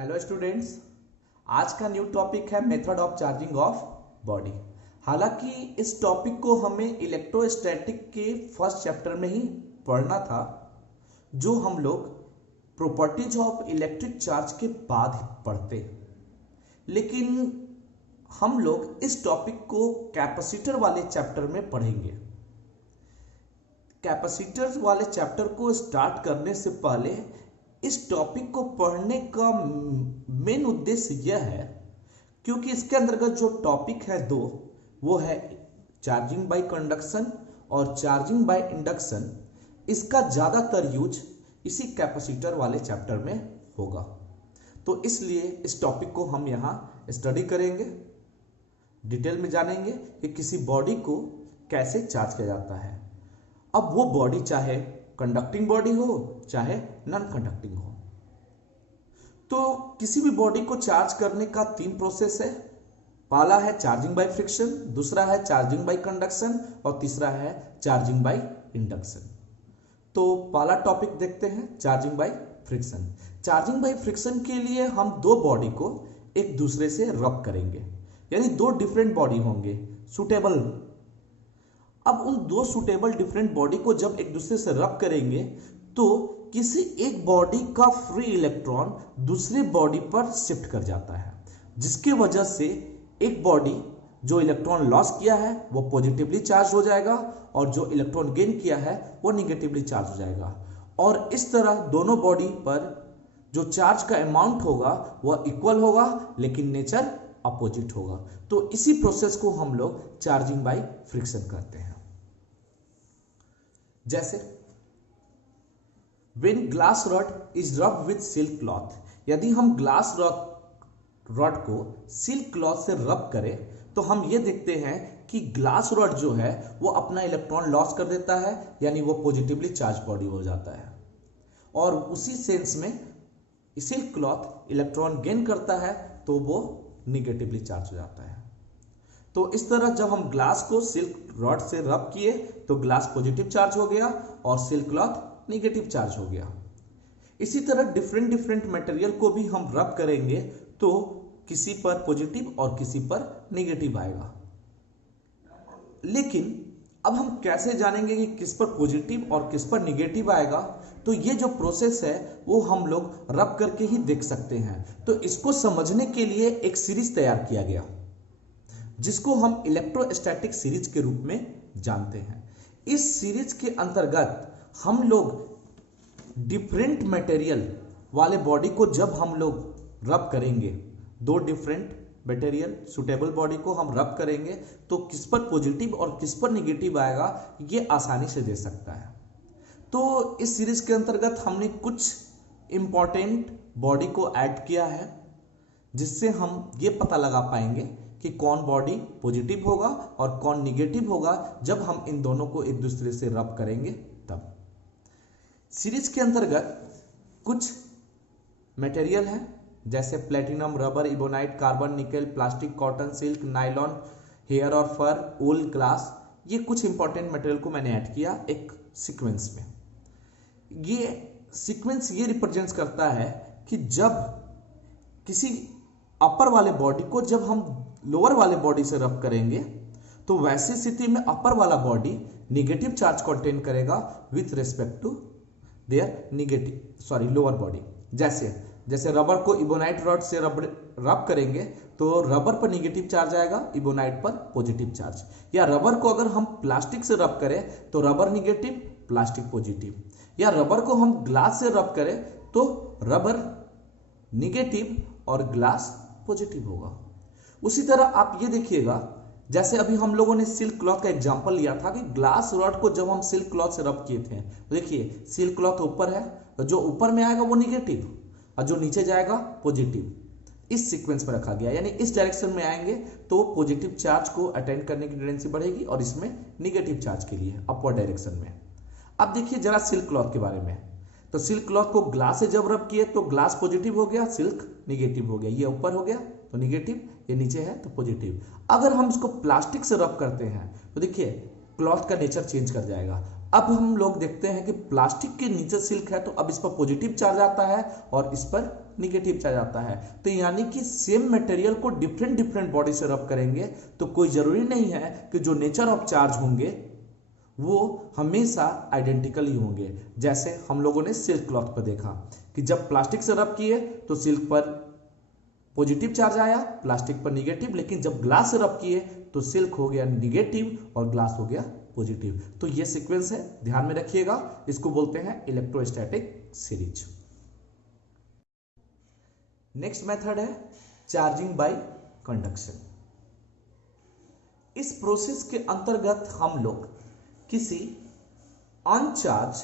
Hello students, आज का new topic है method of charging of body. हालांकि इस टॉपिक को हमें इलेक्ट्रोस्टैटिक के फर्स्ट चैप्टर में ही पढ़ना था, जो हम लोग प्रॉपर्टीज ऑफ इलेक्ट्रिक चार्ज के बाद पढ़ते। लेकिन हम लोग इस टॉपिक को कैपेसिटर वाले चैप्टर में पढ़ेंगे। कैपेसिटर वाले चैप्टर को स्टार्ट करने से पहले इस टॉपिक को पढ़ने का मेन उद्देश्य यह है क्योंकि इसके अंतर्गत जो टॉपिक है दो, वो है चार्जिंग बाय कंडक्शन और चार्जिंग बाय इंडक्शन। इसका ज़्यादातर यूज इसी कैपेसिटर वाले चैप्टर में होगा, तो इसलिए इस टॉपिक को हम यहाँ स्टडी करेंगे, डिटेल में जानेंगे कि किसी बॉडी को कैसे चार्ज किया जाता है। अब वो बॉडी चाहे कंडक्टिंग बॉडी हो चाहे नॉन कंडक्टिंग हो, तो किसी भी बॉडी को चार्ज करने का तीन प्रोसेस है। पहला है चार्जिंग बाय फ्रिक्शन, दूसरा है चार्जिंग बाय कंडक्शन और तीसरा है चार्जिंग बाय इंडक्शन। तो पहला टॉपिक देखते हैं, charging by friction. Charging by friction के लिए हम दो बॉडी को एक दूसरे से रब करेंगे, यानी दो डिफरेंट बॉडी होंगे सुटेबल। अब उन दो सुटेबल डिफरेंट बॉडी को जब एक दूसरे से रब करेंगे तो किसी एक बॉडी का फ्री इलेक्ट्रॉन दूसरे बॉडी पर शिफ्ट कर जाता है, जिसकी वजह से एक बॉडी जो इलेक्ट्रॉन लॉस किया है वो पॉजिटिवली चार्ज हो जाएगा और जो इलेक्ट्रॉन गेन किया है वो निगेटिवली चार्ज हो जाएगा। और इस तरह दोनों बॉडी पर जो चार्ज का अमाउंट होगा वह इक्वल होगा, लेकिन नेचर अपोजिट होगा। तो इसी प्रोसेस को हम लोग चार्जिंग बाय फ्रिक्शन कहते हैं। जैसे when glass rod is rubbed with silk cloth, यदि हम ग्लास रॉड को सिल्क क्लॉथ से रब करें तो हम ये देखते हैं कि ग्लास रॉड जो है वो अपना इलेक्ट्रॉन लॉस कर देता है, यानी वो पॉजिटिवली चार्ज बॉडी हो जाता है। और उसी सेंस में सिल्क क्लॉथ इलेक्ट्रॉन गेन करता है तो वो निगेटिवली चार्ज हो जाता है। तो इस तरह जब हम ग्लास को सिल्क रॉड से रब किए तो ग्लास पॉजिटिव चार्ज हो गया और सिल्क क्लॉथ निगेटिव चार्ज हो गया। इसी तरह डिफरेंट डिफरेंट मटेरियल को भी हम रब करेंगे तो किसी पर पॉजिटिव और किसी पर निगेटिव आएगा। लेकिन अब हम कैसे जानेंगे कि किस पर पॉजिटिव और किस पर निगेटिव आएगा? तो ये जो प्रोसेस है वो हम लोग रब करके ही देख सकते हैं। तो इसको समझने के लिए एक सीरीज तैयार किया गया, जिसको हम इलेक्ट्रोस्टैटिक सीरीज के रूप में जानते हैं। इस सीरीज के अंतर्गत हम लोग डिफरेंट मटेरियल वाले बॉडी को जब हम लोग रब करेंगे, दो डिफरेंट मटेरियल सुटेबल बॉडी को हम रब करेंगे तो किस पर पॉजिटिव और किस पर निगेटिव आएगा ये आसानी से दे सकता है। तो इस सीरीज के अंतर्गत हमने कुछ इंपॉर्टेंट बॉडी को ऐड किया है, जिससे हम ये पता लगा पाएंगे कि कौन बॉडी पॉजिटिव होगा और कौन निगेटिव होगा जब हम इन दोनों को एक दूसरे से रब करेंगे। तब सीरीज के अंतर्गत कुछ मटेरियल है, जैसे platinum, rubber, ebonite, carbon, nickel, plastic, cotton, silk, nylon, hair और फर, वूल, ग्लास। ये कुछ इंपॉर्टेंट मटेरियल को मैंने ऐड किया एक सीक्वेंस में। ये सीक्वेंस ये रिप्रेजेंट करता है कि जब किसी अपर वाले बॉडी को जब हम लोअर वाले बॉडी से रब करेंगे तो वैसी स्थिति में अपर वाला बॉडी निगेटिव चार्ज कंटेन करेगा with respect to their lower body. जैसे रबर को इबोनाइट रॉड से रब करेंगे तो रबर पर निगेटिव चार्ज आएगा, इबोनाइट पर पॉजिटिव चार्ज। या रबर को अगर हम प्लास्टिक से रब करें तो रबर निगेटिव, प्लास्टिक पॉजिटिव। या रबर को हम ग्लास से रब करें तो रबर निगेटिव और ग्लास पॉजिटिव होगा। उसी तरह आप ये देखिएगा, जैसे अभी हम लोगों ने सिल्क क्लॉथ का एग्जांपल लिया था कि ग्लास रॉड को जब हम सिल्क क्लॉथ से रब किए थे, तो देखिए सिल्क क्लॉथ ऊपर है, तो जो ऊपर में आएगा वो निगेटिव और जो नीचे जाएगा पॉजिटिव। इस सीक्वेंस में रखा गया, यानी इस डायरेक्शन में आएंगे तो पॉजिटिव चार्ज को अटेंड करने की टेंडेंसी बढ़ेगी और इसमें निगेटिव चार्ज के लिए अपवर्ड डायरेक्शन में। अब देखिए जरा सिल्क क्लॉथ के बारे में, तो सिल्क क्लॉथ को ग्लास से जब रब किए तो ग्लास पॉजिटिव हो गया, सिल्क निगेटिव हो गया। ये ऊपर हो गया तो निगेटिव, ये नीचे है तो पॉजिटिव। अगर हम इसको प्लास्टिक से रब करते हैं तो देखिए क्लॉथ का नेचर चेंज कर जाएगा। अब हम लोग देखते हैं कि प्लास्टिक के नीचे सिल्क है तो अब इस पर पॉजिटिव चार्ज आता है और इस पर निगेटिव चार्ज आता है। तो यानी कि सेम मटेरियल को डिफरेंट डिफरेंट बॉडी से रब करेंगे तो कोई जरूरी नहीं है कि जो नेचर ऑफ चार्ज होंगे वो हमेशा आइडेंटिकल ही होंगे। जैसे हम लोगों ने सिल्क क्लॉथ पर देखा कि जब प्लास्टिक से रब किए तो सिल्क पर पॉजिटिव चार्ज आया, प्लास्टिक पर निगेटिव, लेकिन जब ग्लास से रब किए तो सिल्क हो गया निगेटिव और ग्लास हो गया पॉजिटिव। तो ये सीक्वेंस है, ध्यान में रखिएगा, इसको बोलते हैं इलेक्ट्रोस्टैटिक सीरीज। नेक्स्ट मेथड है चार्जिंग बाय कंडक्शन। इस प्रोसेस के अंतर्गत हम लोग किसी अनचार्ज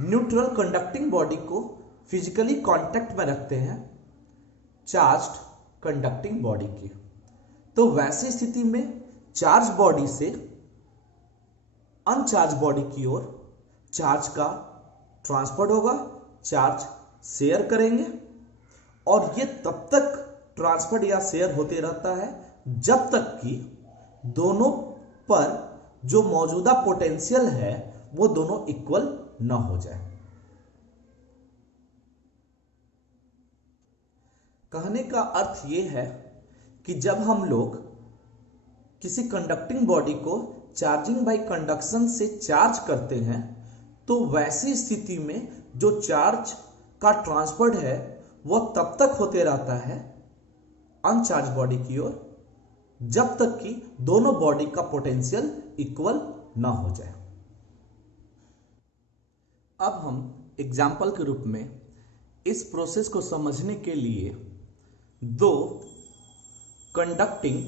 न्यूट्रल कंडक्टिंग बॉडी को फिजिकली कांटेक्ट में रखते हैं चार्ज्ड कंडक्टिंग बॉडी की। तो वैसी स्थिति में चार्ज बॉडी से अनचार्ज बॉडी की ओर चार्ज का ट्रांसफर होगा, चार्ज शेयर करेंगे और ये तब तक ट्रांसफर या शेयर होते रहता है जब तक कि दोनों पर जो मौजूदा पोटेंशियल है वो दोनों इक्वल ना हो जाए। कहने का अर्थ ये है कि जब हम लोग किसी कंडक्टिंग बॉडी को चार्जिंग बाय कंडक्शन से चार्ज करते हैं तो वैसी स्थिति में जो चार्ज का ट्रांसफर है वह तब तक होते रहता है अनचार्ज बॉडी की ओर जब तक कि दोनों बॉडी का पोटेंशियल इक्वल ना हो जाए। अब हम एग्जाम्पल के रूप में इस प्रोसेस को समझने के लिए दो कंडक्टिंग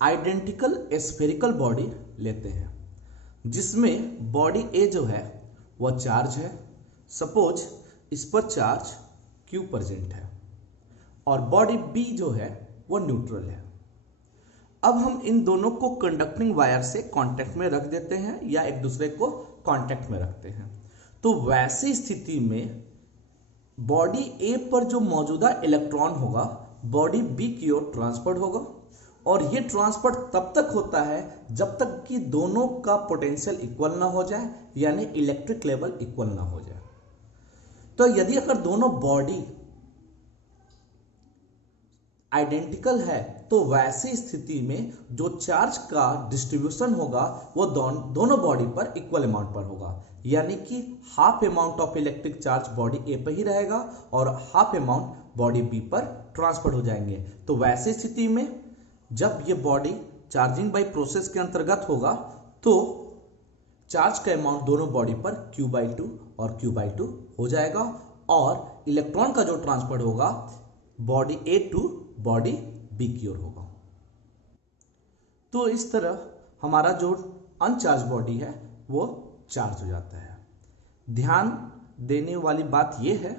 आइडेंटिकल स्फेरिकल बॉडी लेते हैं जिसमें बॉडी ए जो है वह चार्ज है। सपोज इस पर चार्ज Q प्रेजेंट है और बॉडी बी जो है वो न्यूट्रल है। अब हम इन दोनों को कंडक्टिंग वायर से कांटेक्ट में रख देते हैं या एक दूसरे को कांटेक्ट में रखते हैं। तो वैसी स्थिति में बॉडी ए पर जो मौजूदा इलेक्ट्रॉन होगा बॉडी बी की ओर ट्रांसफर होगा और ये ट्रांसफर तब तक होता है जब तक कि दोनों का पोटेंशियल इक्वल ना हो जाए, यानी इलेक्ट्रिक लेवल इक्वल ना हो जाए। तो यदि अगर दोनों बॉडी आइडेंटिकल है तो वैसी स्थिति में जो चार्ज का डिस्ट्रीब्यूशन होगा वो दोनों बॉडी पर इक्वल अमाउंट पर होगा, यानी कि half amount of electric charge body A पर ही रहेगा और हाफ अमाउंट बॉडी बी पर ट्रांसफर हो जाएंगे। तो वैसी स्थिति में जब ये बॉडी चार्जिंग बाय प्रोसेस के अंतर्गत होगा तो चार्ज का अमाउंट दोनों बॉडी पर Q/2 और Q/2 हो जाएगा और इलेक्ट्रॉन का जो ट्रांसफर होगा body A to body B की ओर होगा। तो इस तरह हमारा जो अनचार्ज बॉडी है वो चार्ज हो जाता है। ध्यान देने वाली बात यह है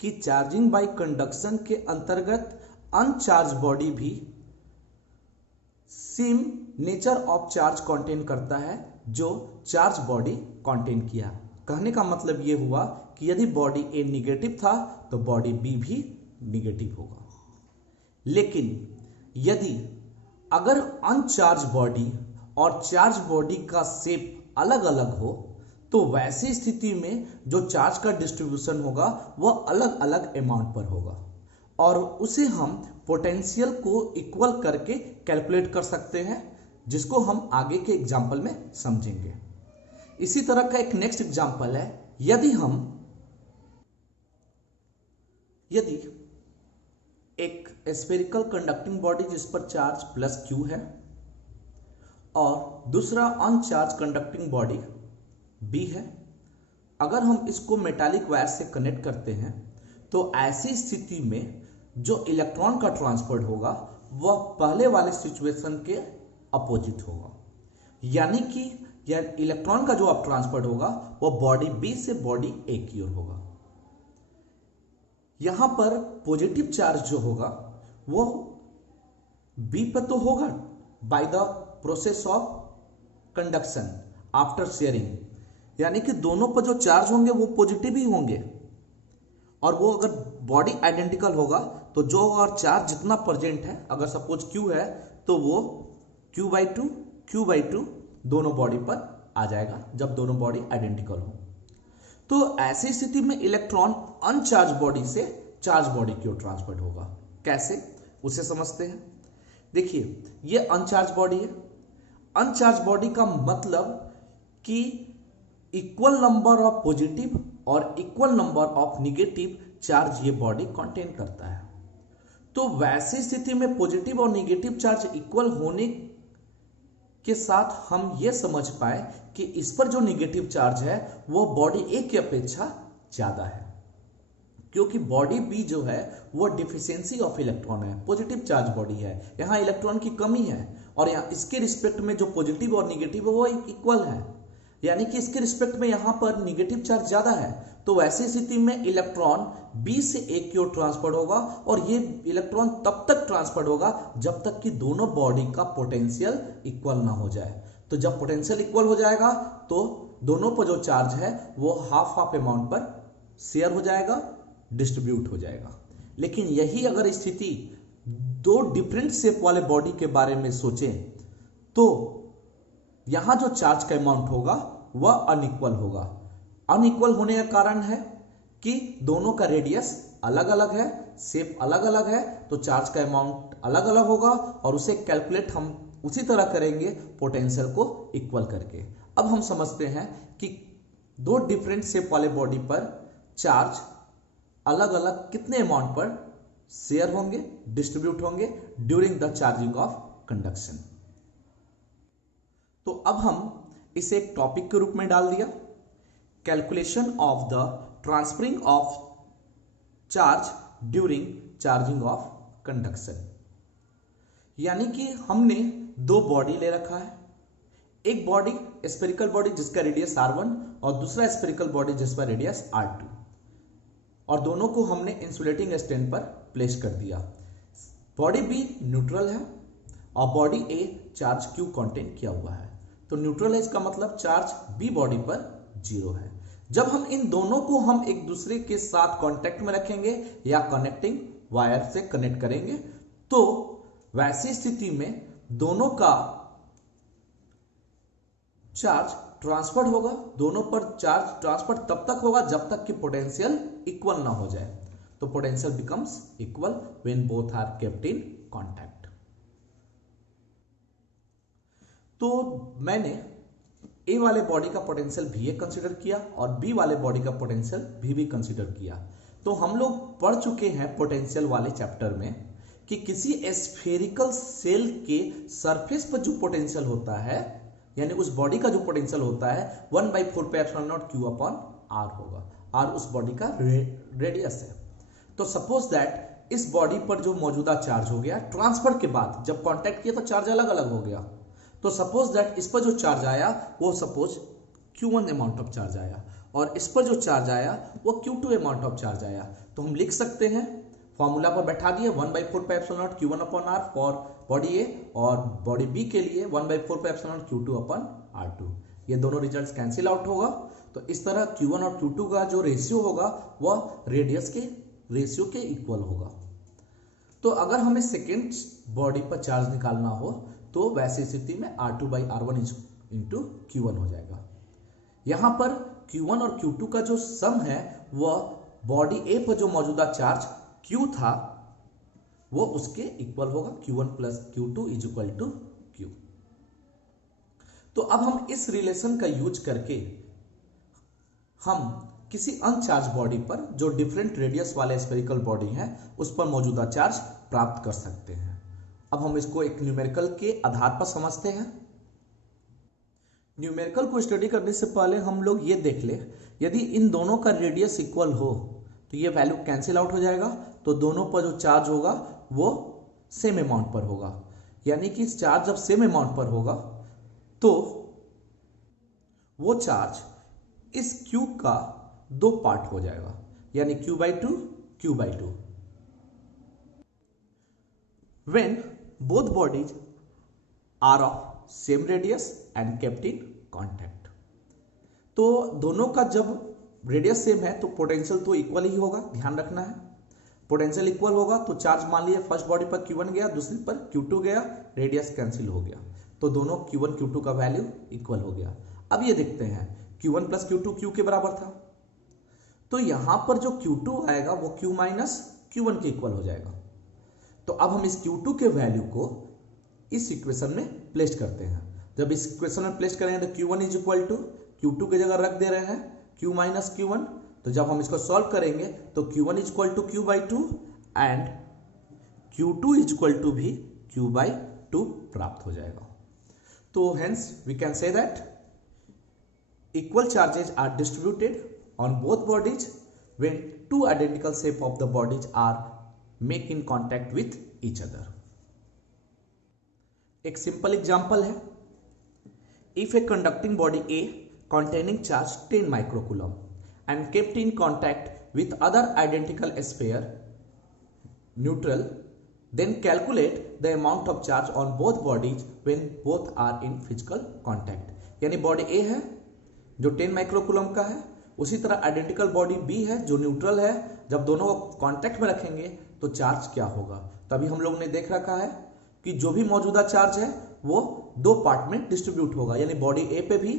कि चार्जिंग बाय कंडक्शन के अंतर्गत अनचार्ज बॉडी भी same nature of charge contain करता है जो चार्ज बॉडी कंटेन किया। कहने का मतलब यह हुआ कि यदि बॉडी ए निगेटिव था तो बॉडी बी भी निगेटिव होगा। लेकिन यदि अगर अनचार्ज बॉडी और चार्ज बॉडी का शेप अलग अलग हो तो वैसी स्थिति में जो चार्ज का डिस्ट्रीब्यूशन होगा वह अलग अलग अमाउंट पर होगा और उसे हम पोटेंशियल को इक्वल करके कैलकुलेट कर सकते हैं, जिसको हम आगे के एग्जाम्पल में समझेंगे। इसी तरह का एक नेक्स्ट एग्जाम्पल है, यदि एक स्फेरिकल कंडक्टिंग बॉडी जिस पर चार्ज +Q है और दूसरा अनचार्ज कंडक्टिंग बॉडी B है, अगर हम इसको मेटालिक वायर से कनेक्ट करते हैं तो ऐसी स्थिति में जो इलेक्ट्रॉन का ट्रांसफर होगा वह पहले वाले सिचुएशन के अपोजिट होगा, यानी कि यह इलेक्ट्रॉन का जो अब ट्रांसफर होगा वह बॉडी B से बॉडी A की ओर होगा। यहां पर पॉजिटिव चार्ज जो होगा वो B पर तो होगा by the process of conduction after sharing, यानी कि दोनों पर जो चार्ज होंगे वो पॉजिटिव ही होंगे और वो अगर बॉडी आइडेंटिकल होगा तो जो और चार्ज जितना प्रेजेंट है, अगर सपोज Q है तो वो Q/2 दोनों बॉडी पर आ जाएगा जब दोनों बॉडी आइडेंटिकल हो। तो ऐसी स्थिति में इलेक्ट्रॉन अनचार्ज बॉडी से चार्ज बॉडी की ओर ट्रांसफर होगा। कैसे, उसे समझते हैं। देखिए, ये अनचार्ज बॉडी है। अनचार्ज बॉडी का मतलब कि इक्वल नंबर ऑफ पॉजिटिव और equal number of negative charge ये बॉडी कंटेन करता है। तो वैसी स्थिति में पॉजिटिव और निगेटिव चार्ज इक्वल होने के साथ हम ये समझ पाए कि इस पर जो निगेटिव चार्ज है वो बॉडी ए की अपेक्षा ज्यादा है, क्योंकि बॉडी बी जो है वो डिफिशियंसी ऑफ इलेक्ट्रॉन है, पॉजिटिव चार्ज बॉडी है, यहाँ इलेक्ट्रॉन की कमी है और यहाँ इसके रिस्पेक्ट में जो पॉजिटिव और निगेटिव है वो इक्वल है, यानी कि इसके रिस्पेक्ट में यहाँ पर निगेटिव चार्ज ज्यादा है। तो वैसी स्थिति में इलेक्ट्रॉन बी से ए की ओर ट्रांसफर होगा और ये इलेक्ट्रॉन तब तक ट्रांसफर होगा जब तक कि दोनों बॉडी का पोटेंशियल इक्वल ना हो जाए। तो जब पोटेंशियल इक्वल हो जाएगा तो दोनों पर जो चार्ज है वो हाफ हाफ अमाउंट पर शेयर हो जाएगा, डिस्ट्रीब्यूट हो जाएगा। लेकिन यही अगर स्थिति दो डिफरेंट शेप वाले बॉडी के बारे में सोचें तो यहां जो चार्ज का अमाउंट होगा वह अनइक्वल होगा। अनइक्वल होने का कारण है कि दोनों का रेडियस अलग अलग है, शेप अलग अलग है, तो चार्ज का अमाउंट अलग अलग होगा और उसे कैलकुलेट हम उसी तरह करेंगे पोटेंशियल को इक्वल करके। अब हम समझते हैं कि दो डिफरेंट शेप वाले बॉडी पर चार्ज अलग अलग कितने अमाउंट पर शेयर होंगे, डिस्ट्रीब्यूट होंगे during the charging of conduction. तो अब हम इसे एक टॉपिक के रूप में डाल दिया, calculation of the transferring of charge during charging of conduction. यानी कि हमने दो बॉडी ले रखा है, एक बॉडी स्फेरिकल बॉडी जिसका रेडियस r1 और दूसरा स्फेरिकल बॉडी जिसका रेडियस r2, और दोनों को हमने इंसुलेटिंग स्टैंड पर प्लेस कर दिया। बॉडी बी न्यूट्रल है और बॉडी ए चार्ज क्यू कंटेन किया हुआ है। तो न्यूट्रल है, इसका मतलब चार्ज बी बॉडी पर 0 है। जब हम इन दोनों को हम एक दूसरे के साथ कांटेक्ट में रखेंगे या कनेक्टिंग वायर से कनेक्ट करेंगे तो वैसी स्थिति में दोनों का चार्ज ट्रांसफर होगा। दोनों पर चार्ज ट्रांसफर तब तक होगा जब तक कि पोटेंशियल इक्वल ना हो जाए। तो potential becomes equal when both are kept in contact. तो मैंने ए वाले बॉडी का पोटेंशियल भी कंसीडर किया और बी वाले बॉडी का पोटेंशियल भी कंसीडर किया। तो हम लोग पढ़ चुके हैं पोटेंशियल वाले चैप्टर में कि किसी स्फेरिकल सेल के सरफेस पर जो पोटेंशियल होता है, यानी उस बॉडी का जो पोटेंशियल होता है 1/4πε0 Q/r होगा। r उस बॉडी का रेडियस है। तो सपोज दैट इस बॉडी पर जो मौजूदा चार्ज हो गया ट्रांसफर के बाद, जब कांटेक्ट किया तो चार्ज अलग अलग हो गया। तो सपोज दैट इस पर जो चार्ज आया वो suppose Q1 amount of charge आया और इस पर जो चार्ज आया वो Q2 अमाउंट ऑफ चार्ज आया। तो हम लिख सकते हैं, फॉर्मूला पर बैठा दिए 1/4πε0 Q1/r फॉर बॉडी ए और बॉडी बी के लिए 1/4πε0 Q2/r2। ये दोनों रिजल्ट्स कैंसिल आउट होगा। तो इस तरह Q1 और Q2 का जो रेशियो होगा वह रेडियस के रेशियो के इक्वल होगा। तो अगर हमें सेकेंड बॉडी पर चार्ज निकालना हो तो वैसी स्थिति में R2/R1 इंटू Q1 हो जाएगा। यहां पर Q1 और Q2 का जो सम है वह बॉडी ए पर जो मौजूदा चार्ज Q था वो उसके इक्वल होगा, Q1 plus Q2 is equal to Q। तो अब हम इस रिलेशन का यूज करके हम किसी अनचार्ज बॉडी पर जो डिफरेंट रेडियस वाले स्फेरिकल बॉडी है उस पर मौजूदा चार्ज प्राप्त कर सकते हैं। अब हम इसको एक न्यूमेरिकल के आधार पर समझते हैं। न्यूमेरिकल को स्टडी करने से पहले हम लोग ये देख ले, यदि इन दोनों का रेडियस इक्वल हो तो ये वैल्यू कैंसिल आउट हो जाएगा। तो दोनों पर जो चार्ज होगा वो सेम अमाउंट पर होगा, यानी कि चार्ज जब सेम अमाउंट पर होगा तो वो चार्ज इस Q का दो पार्ट हो जाएगा, यानी Q/2 Q/2 when both bodies are of same radius and kept in contact। तो दोनों का जब रेडियस सेम है तो पोटेंशियल तो इक्वल ही होगा, ध्यान रखना है। पोटेंशियल इक्वल होगा तो चार्ज मान लीजिए फर्स्ट बॉडी पर Q1 गया, दूसरी पर Q2 गया, रेडियस कैंसिल हो गया। तो दोनों Q1 Q2 का वैल्यू इक्वल हो गया। अब ये देखते हैं Q1 प्लस Q2 Q के बराबर था, तो यहां पर जो Q2 आएगा वो Q माइनस Q1 के इक्वल हो जाएगा। तो अब हम इस Q2 के वैल्यू को इस इक्वेशन में प्लेस करते हैं। जब इस इक्वेशन में प्लेस करेंगे तो Q1 is equal to Q2 की जगह रख दे रहे हैं Q माइनस Q1। तो जब हम इसको सॉल्व करेंगे तो Q1 is equal to Q by 2 and Q2 is equal to भी Q बाई 2 प्राप्त हो जाएगा। तो hence we can say that equal charges are distributed on both bodies when two identical shape of the bodies are make in contact with each other. एक simple example है, if a conducting body A containing charge 10 microcoulomb and kept in contact with other identical sphere neutral, then calculate the amount of charge on both bodies when both are in physical contact. यानी body A है जो 10 microcoulomb का है, उसी तरह identical body B है जो neutral है। जब दोनों को कांटेक्ट में रखेंगे तो चार्ज क्या होगा। तभी हम लोग ने देख रखा है कि जो भी मौजूदा चार्ज है वो दो पार्ट में डिस्ट्रीब्यूट होगा, यानी बॉडी A पे भी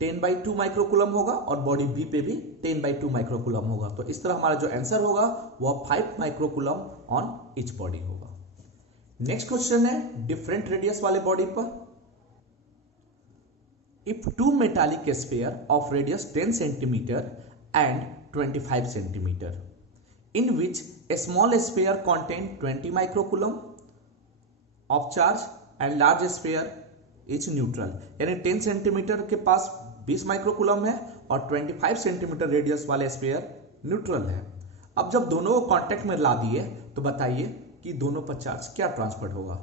10/2 माइक्रोकूलम होगा और बॉडी B पे भी 10/2 माइक्रोकूलम होगा। तो इस तरह हमारा जो आंसर होगा वह 5 माइक्रोकूलम ऑन ईच बॉडी होगा। नेक्स्ट क्वेश्चन है डिफरेंट रेडियस वाले बॉडी पर। If two metallic sphere of radius 10 cm and 25 cm, in which a small sphere contain 20 microcoulomb of charge and large sphere is neutral, यानी 10 centimetre के पास 20 microcoulomb है और 25 centimetre radius वाले sphere neutral है। अब जब दोनों को कांटेक्ट में ला दिए तो बताइए कि दोनों पर चार्ज क्या ट्रांसफर होगा।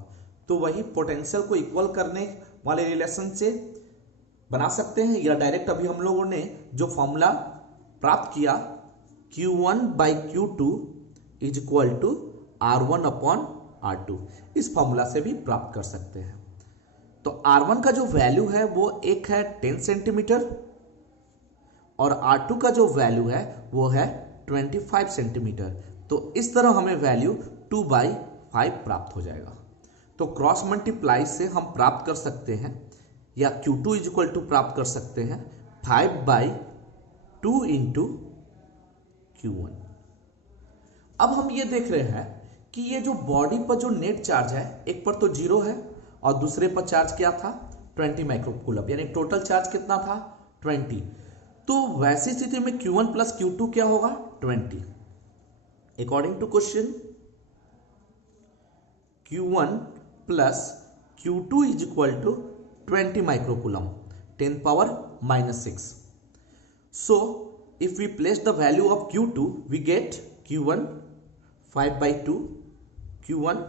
तो वही पोटेंशियल को इक्वल करने वाले रिलेशन से बना सकते हैं, या डायरेक्ट अभी हम लोगों ने जो फॉर्मूला प्राप्त किया Q1 by Q2 is equal to R1 upon R2, इस फॉर्मूला से भी प्राप्त कर सकते हैं। तो R1 का जो वैल्यू है वो एक है 10 सेंटीमीटर और R2 का जो वैल्यू है वो है 25 सेंटीमीटर। तो इस तरह हमें वैल्यू 2/5 प्राप्त हो जाएगा। तो क्रॉस मल्टीप्लाई से हम प्राप्त कर सकते हैं या Q2 इज इक्वल टू प्राप्त कर सकते हैं 5/2 इंटू Q1। अब हम ये देख रहे हैं कि ये जो बॉडी पर जो नेट चार्ज है, एक पर तो 0 है और दूसरे पर चार्ज क्या था 20 माइक्रोकूलम, यानी टोटल चार्ज कितना था 20। तो वैसी स्थिति में Q1 प्लस Q2 क्या होगा 20। According to question Q1 plus Q2 is equal to 20 microcoulomb 10 power minus 6. So if we place the value of Q2 we get Q1 5/2 Q1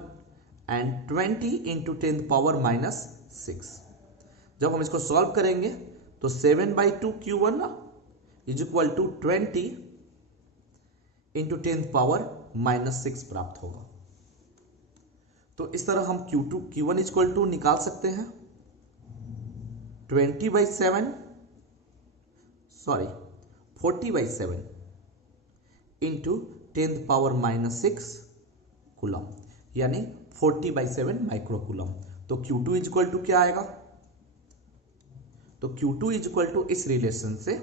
and 20 into 10th power minus 6। जब हम इसको solve करेंगे तो 7/2 Q1 is equal to 20 into 10th power minus 6 प्राप्त होगा। तो इस तरह हम Q1 इज इक्वल टू निकाल सकते हैं 40/7 into 10th power minus 6 coulomb, यानी 40/7 माइक्रोकूलम। तो Q2 इज इक्वल टू क्या आएगा, तो Q2 इज इक्वल टू इस रिलेशन से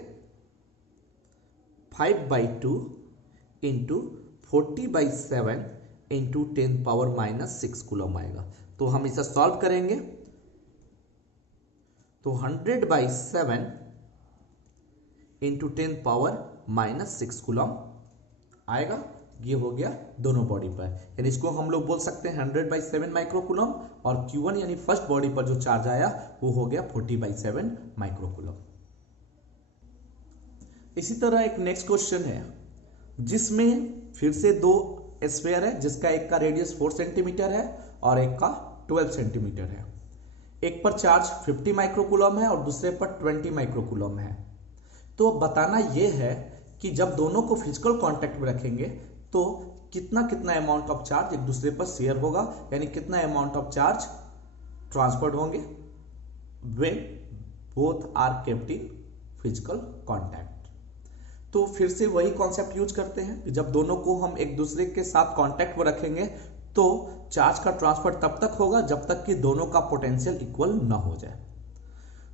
5/2 into 40/7 into 10th power minus 6 coulomb आएगा। तो हम इसे सॉल्व करेंगे तो 100/7 into 10th power minus 6 coulomb आएगा। ये हो गया दोनों बॉडी पर, यानी इसको हम लोग बोल सकते हैं 100/7 माइक्रोकूलम और Q1 यानी फर्स्ट बॉडी पर जो चार्ज आया वो हो गया 40/7 माइक्रोकूलम। इसी तरह एक नेक्स्ट क्वेश्चन है जिसमें फिर से दो स्फीयर है, जिसका एक का रेडियस 4 सेंटीमीटर है और एक का 12 सेंटीमीटर है। एक पर चार्ज 50 माइक्रोकूलम है और दूसरे पर 20 माइक्रोकूलम है। तो बताना यह है कि जब दोनों को फिजिकल कांटेक्ट में रखेंगे तो कितना कितना अमाउंट ऑफ चार्ज एक दूसरे पर शेयर होगा, यानी कितना अमाउंट ऑफ चार्ज ट्रांसफर्ड होंगे when both are kept in physical contact. तो फिर से वही कॉन्सेप्ट यूज करते हैं कि जब दोनों को हम एक दूसरे के साथ कांटेक्ट में रखेंगे तो चार्ज का ट्रांसफर तब तक होगा जब तक कि दोनों का पोटेंशियल इक्वल ना हो जाए।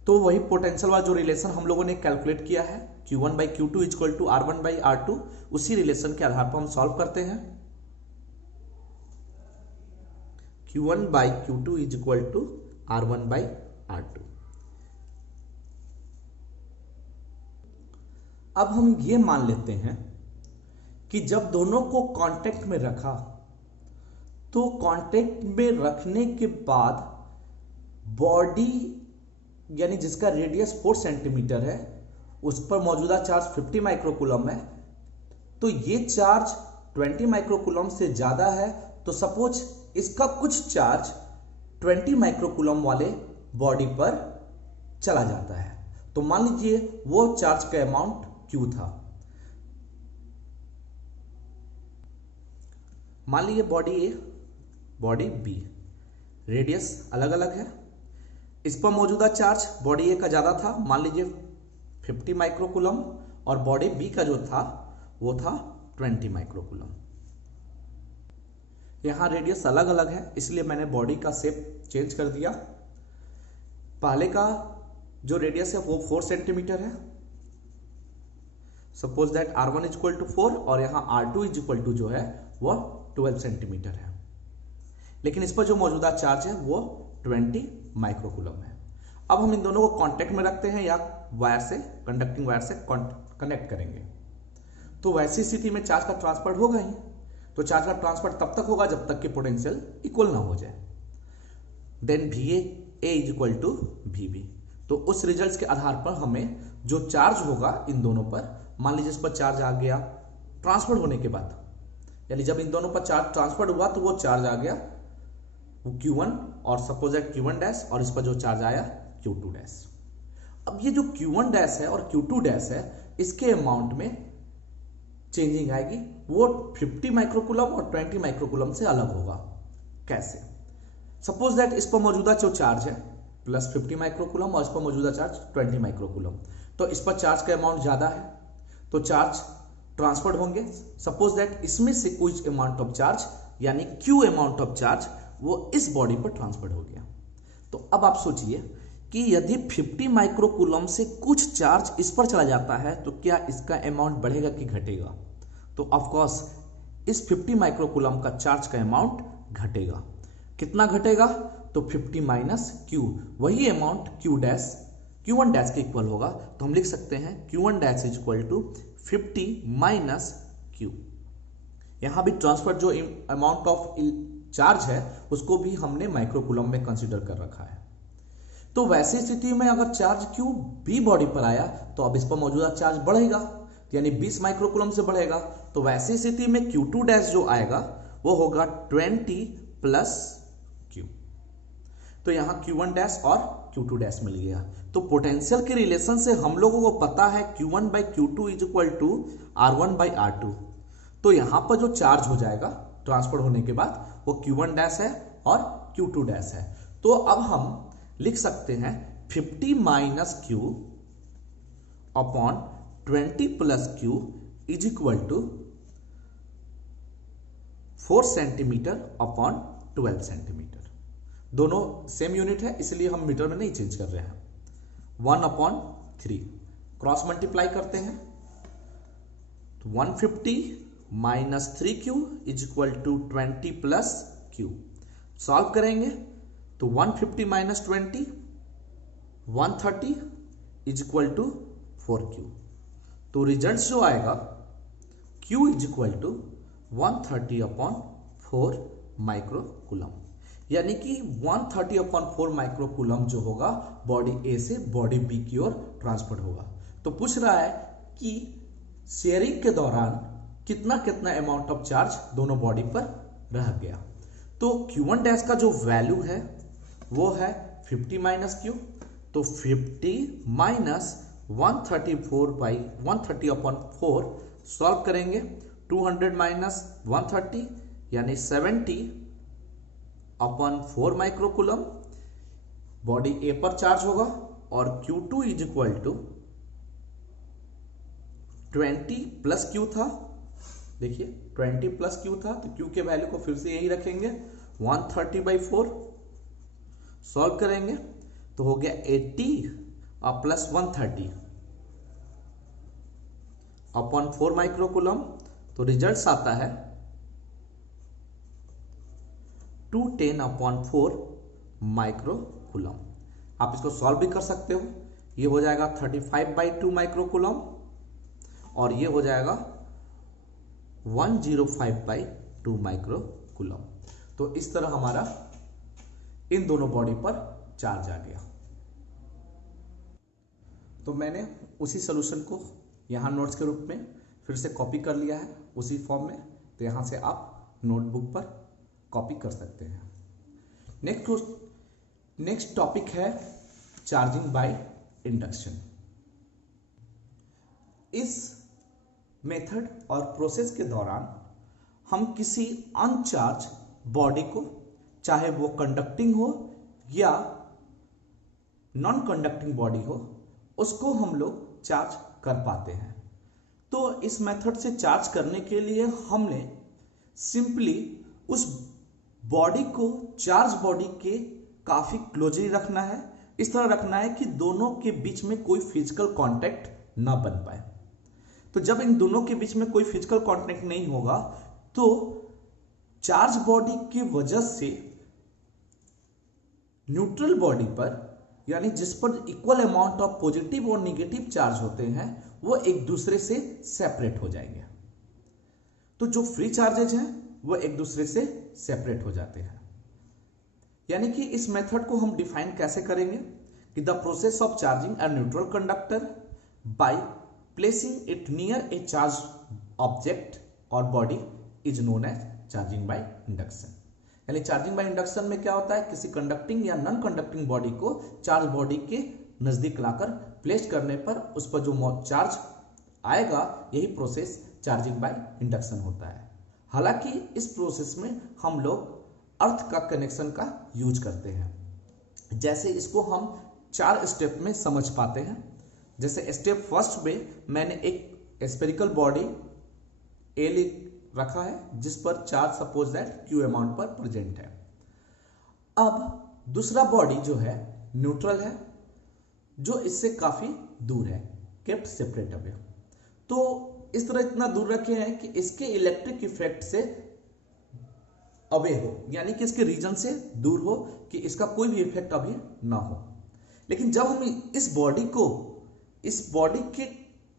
तो वही पोटेंशियल वाला जो रिलेशन हम लोगों ने कैलकुलेट किया है Q1/Q2 इक्वल टू R1/R2, उसी रिलेशन के आधार पर हम सॉल्व करते हैं। Q1/Q2 equal to R1/R2। अब हम ये मान लेते हैं कि जब दोनों को कांटेक्ट में रखा तो कांटेक्ट में रखने के बाद बॉडी यानी जिसका रेडियस 4 सेंटीमीटर है उस पर मौजूदा चार्ज 50 माइक्रोकूलम है। तो ये चार्ज 20 माइक्रोकूलम से ज्यादा है, तो सपोज इसका कुछ चार्ज 20 माइक्रोकूलम वाले बॉडी पर चला जाता है। तो मान लीजिए वो चार्ज का अमाउंट Q था। मान लीजिए body A body B, radius अलग अलग है। इस पर मौजूदा चार्ज बॉडी ए का ज्यादा था, मान लीजिए 50 माइक्रोकूलम, और बॉडी बी का जो था वो था 20 माइक्रोकूलम। यहां रेडियस अलग अलग है इसलिए मैंने बॉडी का शेप चेंज कर दिया। पहले का जो रेडियस है वो 4 सेंटीमीटर है, suppose that R1 equal to 4 और यहां R2 इक्वल टू जो है वो 12 सेंटीमीटर है। लेकिन इस पर जो मौजूदा चार्ज है वो 20 माइक्रोकूलम है। अब हम इन दोनों को कांटेक्ट में रखते हैं या वायर से, कंडक्टिंग वायर से कनेक्ट करेंगे। तो वैसी स्थिति में चार्ज का ट्रांसफर होगा ही। तो चार्ज का ट्रांसफर तब तक होगा जब तक कि पोटेंशियल इक्वल ना हो जाए। Then VA equal to VB। तो उस रिजल्ट के आधार पर हमें जो चार्ज होगा इन दोनों पर, मान लीजिए इस पर चार्ज आ गया ट्रांसफर होने के बाद, यानी जब इन दोनों पर चार्ज ट्रांसफर हुआ तो वो चार्ज आ गया वो Q1 और सपोज दैट Q1 डैश, और इस पर जो चार्ज आया Q2 डैश। अब ये जो Q1 डैश है और Q2 डैश है इसके अमाउंट में चेंजिंग आएगी, वो 50 माइक्रोकूलम और 20 माइक्रोकूलम से अलग होगा। कैसे? सपोज दैट इस पर मौजूदा जो चार्ज है प्लस 50 माइक्रोकूलम और इस पर मौजूदा चार्ज 20 माइक्रोकूलम, तो इस पर चार्ज का अमाउंट ज्यादा है तो चार्ज ट्रांसफर्ड होंगे। सपोज दैट इसमें से कुछ अमाउंट ऑफ चार्ज यानी Q अमाउंट ऑफ चार्ज वो इस बॉडी पर ट्रांसफर्ड हो गया। तो अब आप सोचिए कि यदि 50 माइक्रोकूलम से कुछ चार्ज इस पर चला जाता है तो क्या इसका अमाउंट बढ़ेगा कि घटेगा? तो ऑफ कोर्स इस 50 माइक्रोकूलम का चार्ज का अमाउंट घटेगा। कितना घटेगा? तो 50 माइनस Q, वही अमाउंट Q1 डैश के इक्वल होगा। तो हम लिख सकते हैं Q1 dash is equal to 50 minus Q। यहां भी ट्रांसफर जो अमाउंट ऑफ चार्ज है उसको भी हमने माइक्रोकूलम में कंसीडर कर रखा है। तो वैसी स्थिति में अगर चार्ज Q B बॉडी पर आया तो अब इस पर मौजूदा चार्ज बढ़ेगा, यानी 20 माइक्रोकूलम से बढ़ेगा। तो वैसी स्थिति में Q2 डैश जो आएगा वो होगा 20 प्लस Q। तो यहां Q1 डैश और Q2 डैश मिल गया। तो पोटेंशियल के रिलेशन से हम लोगों को पता है Q1/Q2 is equal to R1/R2। तो यहां पर जो चार्ज हो जाएगा ट्रांसफर होने के बाद वो Q1 डैश है और Q2 डैश है। तो अब हम लिख सकते हैं 50 minus Q upon 20 plus Q is equal to 4 centimetre upon 12 centimetre. दोनों सेम यूनिट है इसलिए हम मीटर में नहीं चेंज कर रहे हैं। 1/3 क्रॉस मल्टीप्लाई करते हैं तो 150 minus 3Q is equal to 20 plus Q। Solve करेंगे तो 150 minus 20 130 is equal to 4Q। तो रिजल्ट जो आएगा Q is equal to 130 upon 4 microcoulomb, यानी कि 130 अपॉन 4 माइक्रोकूलम जो होगा बॉडी ए से बॉडी बी की ओर ट्रांसफर होगा। तो पूछ रहा है कि शेयरिंग के दौरान कितना कितना अमाउंट ऑफ चार्ज दोनों बॉडी पर रह गया। तो Q1 डैश का जो वैल्यू है वो है 50 माइनस Q। तो 50 माइनस 130 अपॉन 4 सॉल्व करेंगे 200 माइनस 130 यानी 70 अपॉन 4 माइक्रोकूलम बॉडी ए पर चार्ज होगा और Q2 is equal to 20 plus Q था देखिए 20 प्लस क्यू था तो क्यू के वैल्यू को फिर से यही रखेंगे 130/4, सॉल्व करेंगे तो हो गया 80 और प्लस 130 अपॉन 4 माइक्रोकूलम, तो रिजल्ट आता है 210/4 माइक्रोकूलम। आप इसको सॉल्व भी कर सकते हो, ये हो जाएगा 35/2 माइक्रोकूलम और ये हो जाएगा 105/2 माइक्रोकूलम। तो इस तरह हमारा इन दोनों बॉडी पर चार्ज आ गया। तो मैंने उसी सोल्यूशन को यहाँ नोट्स के रूप में फिर से कॉपी कर लिया है उसी फॉर्म में, तो यहाँ से आप नोटबुक पर कॉपी कर सकते हैं। नेक्स्ट टॉपिक है चार्जिंग बाय इंडक्शन। इस मेथड और प्रोसेस के दौरान हम किसी अनचार्ज बॉडी को, चाहे वो कंडक्टिंग हो या नॉन कंडक्टिंग बॉडी हो, उसको हम लोग चार्ज कर पाते हैं। तो इस मेथड से चार्ज करने के लिए हमने सिंपली उस बॉडी को चार्ज बॉडी के काफी क्लोजली रखना है, इस तरह रखना है कि दोनों के बीच में कोई फिजिकल कांटेक्ट ना बन पाए। तो जब इन दोनों के बीच में कोई फिजिकल कांटेक्ट नहीं होगा तो चार्ज बॉडी की वजह से न्यूट्रल बॉडी पर, यानी जिस पर इक्वल अमाउंट ऑफ पॉजिटिव और निगेटिव चार्ज होते हैं, वो एक दूसरे से सेपरेट हो जाएंगे। तो जो फ्री चार्जेज हैं वो एक दूसरे से सेपरेट हो जाते हैं। यानी कि इस मेथड को हम डिफाइन कैसे करेंगे कि the process of charging a neutral conductor by placing it near a charge object और body is known as charging by induction. यानी चार्जिंग बाय इंडक्शन में क्या होता है, किसी कंडक्टिंग या नॉन कंडक्टिंग बॉडी को चार्ज बॉडी के नजदीक लाकर प्लेस करने पर उस पर जो चार्ज आएगा, यही प्रोसेस चार्जिंग बाय इंडक्शन होता है। हालांकि इस प्रोसेस में हम लोग अर्थ का कनेक्शन का यूज करते हैं। जैसे इसको हम 4 स्टेप में समझ पाते हैं। जैसे स्टेप फर्स्ट में मैंने एक स्फेरिकल बॉडी ए रखा है जिस पर charge suppose that Q amount पर प्रेजेंट है। अब दूसरा बॉडी जो है न्यूट्रल है, जो इससे काफी दूर है, केप्ट सेपरेट अवे। तो इस तरह इतना दूर रखे हैं कि इसके इलेक्ट्रिक इफेक्ट से अवे हो, यानी कि इसके रीजन से दूर हो कि इसका कोई भी इफेक्ट अभी ना हो। लेकिन जब हम इस बॉडी के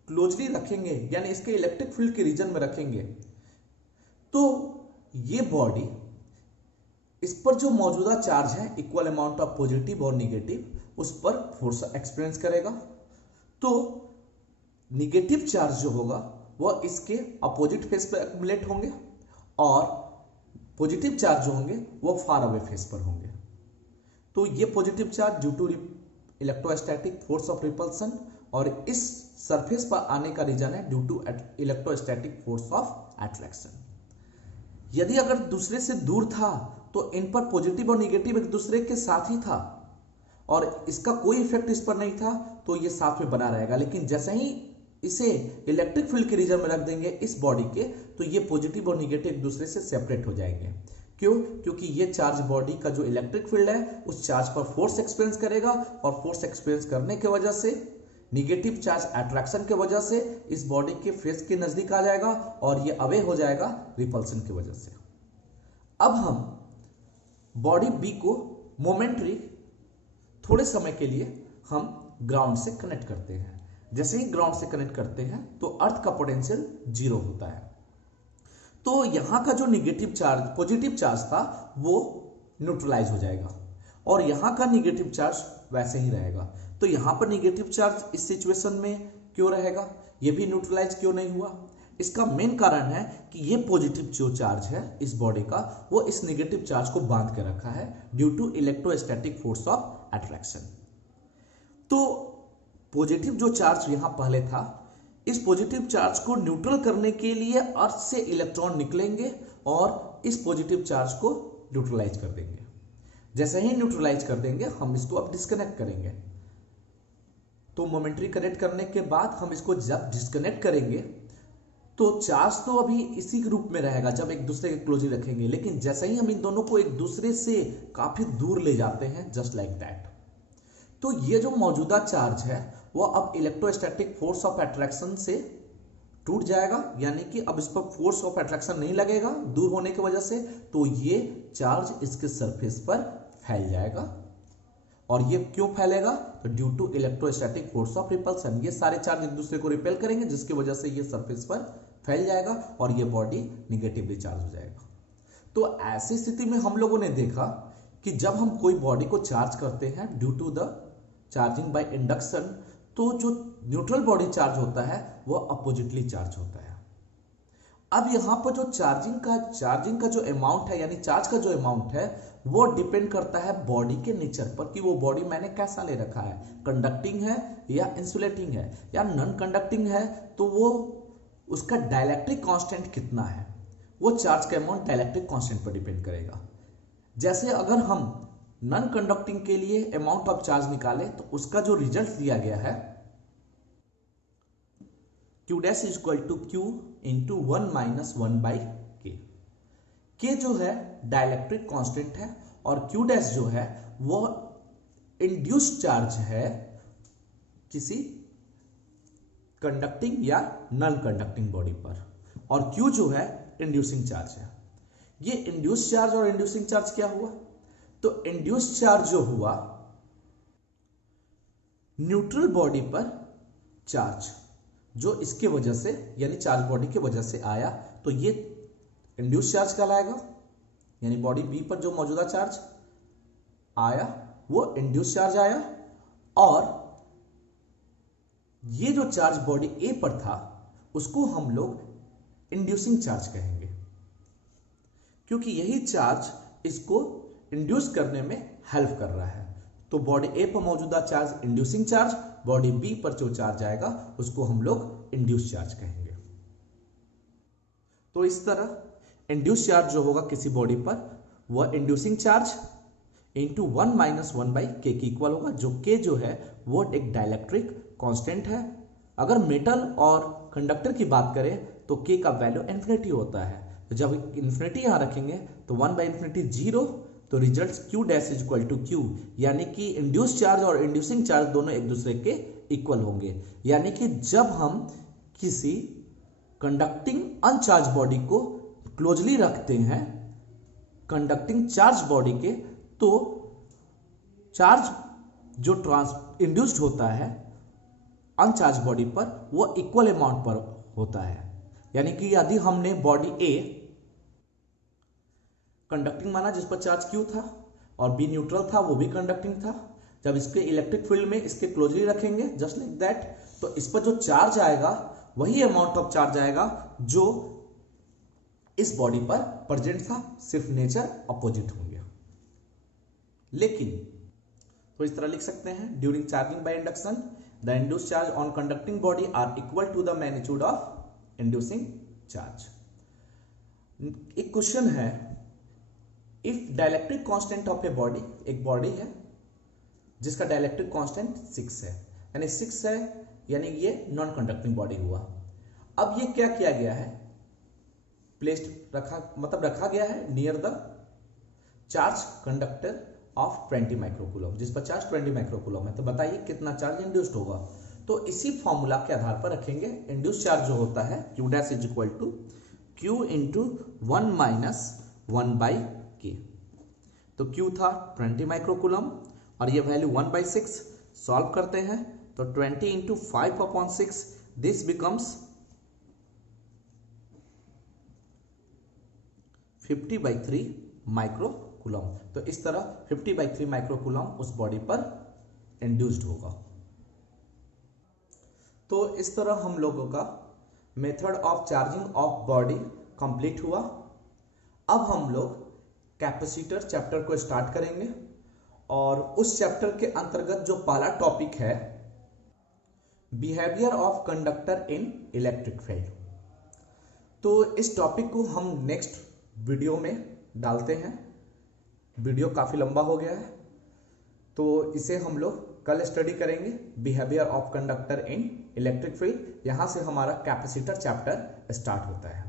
क्लोजली रखेंगे, यानी इसके इलेक्ट्रिक फील्ड के रीजन में रखेंगे, तो ये बॉडी, इस पर जो मौजूदा चार्ज है इक्वल अमाउंट ऑफ पॉजिटिव और निगेटिव, उस पर फोर्स एक्सपीरियंस करेगा। तो निगेटिव चार्ज जो होगा वह इसके अपोजिट फेस पर एक्युमुलेट होंगे और पॉजिटिव चार्ज जो होंगे वह फार अवे फेस पर होंगे। तो ये positive charge due to electrostatic force of repulsion और इस सरफेस पर आने का रीजन है due to electrostatic force of attraction. यदि अगर दूसरे से दूर था तो इन पर पॉजिटिव और निगेटिव एक दूसरे के साथ ही था और इसका कोई इफेक्ट इस पर नहीं था, तो ये साथ में बना रहेगा। लेकिन जैसे ही इसे इलेक्ट्रिक फील्ड के रीजन में रख देंगे इस बॉडी के, तो ये पॉजिटिव और निगेटिव एक दूसरे से सेपरेट हो जाएंगे। क्यों? क्योंकि ये चार्ज बॉडी का जो इलेक्ट्रिक फील्ड है उस चार्ज पर फोर्स एक्सपीरियंस करेगा और फोर्स एक्सपीरियंस करने की वजह से, निगेटिव चार्ज अट्रैक्शन की वजह से इस बॉडी के फेस के नजदीक आ जाएगा और ये अवे हो जाएगा रिपल्सन की वजह से। अब हम बॉडी बी को मोमेंटरी थोड़े समय के लिए हम ग्राउंड से कनेक्ट करते हैं। जैसे ही ग्राउंड से कनेक्ट करते हैं तो अर्थ का पोटेंशियल 0 होता है। तो यहां का जो निगेटिव चार्ज, पॉजिटिव चार्ज था वो न्यूट्रलाइज हो जाएगा और यहां का निगेटिव चार्ज वैसे ही रहेगा। तो यहां पर निगेटिव चार्ज इस सिचुएशन में क्यों रहेगा, ये भी न्यूट्रलाइज क्यों नहीं हुआ? इसका मेन कारण है कि ये पॉजिटिव जो चार्ज है इस बॉडी का, वो इस नेगेटिव चार्ज को बांध के रखा है due to electrostatic force of attraction. तो पॉजिटिव जो चार्ज यहां पहले था, इस पॉजिटिव चार्ज को न्यूट्रल करने के लिए अर्थ से इलेक्ट्रॉन निकलेंगे और इस पॉजिटिव चार्ज को न्यूट्रलाइज कर देंगे। जैसे ही न्यूट्रलाइज कर देंगे हम इसको अब डिस्कनेक्ट करेंगे। तो मोमेंटरी कनेक्ट करने के बाद हम इसको जब डिस्कनेक्ट करेंगे तो चार्ज तो अभी इसी के रूप में रहेगा जब एक दूसरे के क्लोजली रखेंगे, लेकिन जैसे ही हम इन दोनों को एक दूसरे से काफी दूर ले जाते हैं, जस्ट लाइक दैट, तो ये जो मौजूदा चार्ज है वो अब इलेक्ट्रोस्टैटिक फोर्स ऑफ अट्रैक्शन से टूट जाएगा, यानी कि अब इस पर फोर्स ऑफ अट्रैक्शन नहीं लगेगा दूर होने की वजह से, तो ये चार्ज इसके सरफेस पर फैल जाएगा। और ये क्यों फैलेगा? तो due to electrostatic force of repulsion, ये सारे चार्ज एक दूसरे को रिपेल करेंगे जिसकी वजह से ये सरफेस पर फैल जाएगा और ये बॉडी निगेटिवली चार्ज हो जाएगा। तो ऐसी स्थिति में हम लोगों ने देखा कि जब हम कोई बॉडी को चार्ज करते हैं due to the charging by induction, तो जो न्यूट्रल बॉडी चार्ज होता है वो अपोजिटली चार्ज होता है। अब यहां पर जो चार्जिंग का जो अमाउंट है, यानी चार्ज का जो अमाउंट है, वो डिपेंड करता है बॉडी के नेचर पर कि वो बॉडी मैंने कैसा ले रखा है, कंडक्टिंग है या इंसुलेटिंग है या नॉन कंडक्टिंग है, तो वो उसका डाइलेक्ट्रिक कांस्टेंट कितना है, वो चार्ज का अमाउंट डाइलेक्ट्रिक कांस्टेंट पर डिपेंड करेगा। जैसे अगर हम नॉन कंडक्टिंग के लिए अमाउंट ऑफ चार्ज निकाले तो उसका जो रिजल्ट दिया गया है Q dash is equal to Q into 1 minus 1 by K. के जो है डाइलेक्ट्रिक कांस्टेंट है और Q डैश जो है वो इंड्यूस्ड चार्ज है किसी कंडक्टिंग या नॉन कंडक्टिंग बॉडी पर, और Q जो है इंड्यूसिंग चार्ज है। ये इंड्यूस्ड चार्ज और इंड्यूसिंग चार्ज क्या हुआ? तो इंड्यूस्ड चार्ज जो हुआ न्यूट्रल बॉडी पर चार्ज जो इसके वजह से, यानी चार्ज बॉडी की वजह से आया, तो ये इंड्यूस्ड चार्ज कहलाएगा, यानी बॉडी बी पर जो मौजूदा चार्ज आया वो इंड्यूस्ड चार्ज आया, और ये जो चार्ज बॉडी ए पर था उसको हम लोग इंड्यूसिंग चार्ज कहेंगे, क्योंकि यही चार्ज इसको इंड्यूस करने में हेल्प कर रहा है। तो बॉडी ए पर मौजूदा charge inducing charge, body B पर जो चार्ज आएगा उसको हम लोग इंड्यूस चार्ज कहेंगे। तो इस तरह इंड्यूस चार्ज जो होगा किसी बॉडी पर वह inducing charge into 1 minus 1 by के इक्वल होगा, जो के जो है वो एक डाइलेक्ट्रिक कांस्टेंट है। अगर मेटल और कंडक्टर की बात करें तो के का वैल्यू इन्फिनिटी होता है, तो जब इन्फिनिटी यहां रखेंगे तो 1 बाई इन्फिनिटी 0, तो result Q dash is equal to Q, यानी कि इंड्यूस चार्ज और इंड्यूसिंग चार्ज दोनों एक दूसरे के इक्वल होंगे। यानी कि जब हम किसी कंडक्टिंग अनचार्ज बॉडी को क्लोजली रखते हैं कंडक्टिंग चार्ज बॉडी के, तो चार्ज जो इंड्यूस्ड होता है अनचार्ज बॉडी पर वो इक्वल अमाउंट पर होता है। यानी कि यदि हमने बॉडी ए कंडक्टिंग माना जिस पर चार्ज Q था और बी न्यूट्रल था वो भी कंडक्टिंग था, जब इसके इलेक्ट्रिक फील्ड में इसके क्लोजली रखेंगे जस्ट लाइक दैट, तो इस पर जो चार्ज आएगा वही अमाउंट ऑफ चार्ज आएगा जो इस बॉडी पर प्रेजेंट था, सिर्फ नेचर अपोजिट होंगे। लेकिन तो इस तरह लिख सकते हैं, during charging by induction the induced charge on conducting body are equal to the magnitude of inducing charge. एक क्वेश्चन है, if dielectric constant of a body, एक बॉडी है जिसका डाइलेक्ट्रिक कांस्टेंट 6 है, यानी 6 है, यानी ये नॉन कंडक्टिंग बॉडी हुआ। अब ये क्या किया गया है, प्लेस्ड रखा गया है near the charge conductor of 20 microcoulomb, जिस पर चार्ज 20 माइक्रोकूलम है। तो बताइए कितना चार्ज इंड्यूस्ड होगा? तो इसी फॉर्मूला के आधार पर रखेंगे। इंड्यूस्ड चार्ज जो होता है Q dash is equal to Q into 1 minus 1 by K. तो Q था 20 माइक्रोकूलम और ये वैल्यू 1/6, सॉल्व करते हैं तो 20 इंटू 5/6, दिस बिकम्स 50/3 माइक्रोकूलम। तो इस तरह 50/3 माइक्रोकूलम उस बॉडी पर इंड्यूस्ड होगा। तो इस तरह हम लोगों का method of charging of body complete हुआ। अब हम लोग कैपेसिटर चैप्टर को स्टार्ट करेंगे और उस चैप्टर के अंतर्गत जो पहला टॉपिक है behaviour of conductor in electric field, तो इस टॉपिक को हम नेक्स्ट वीडियो में डालते हैं। वीडियो काफी लंबा हो गया है, तो इसे हम लोग कल स्टडी करेंगे, behaviour of conductor in electric field. यहाँ से हमारा कैपेसिटर चैप्टर स्टार्ट होता है।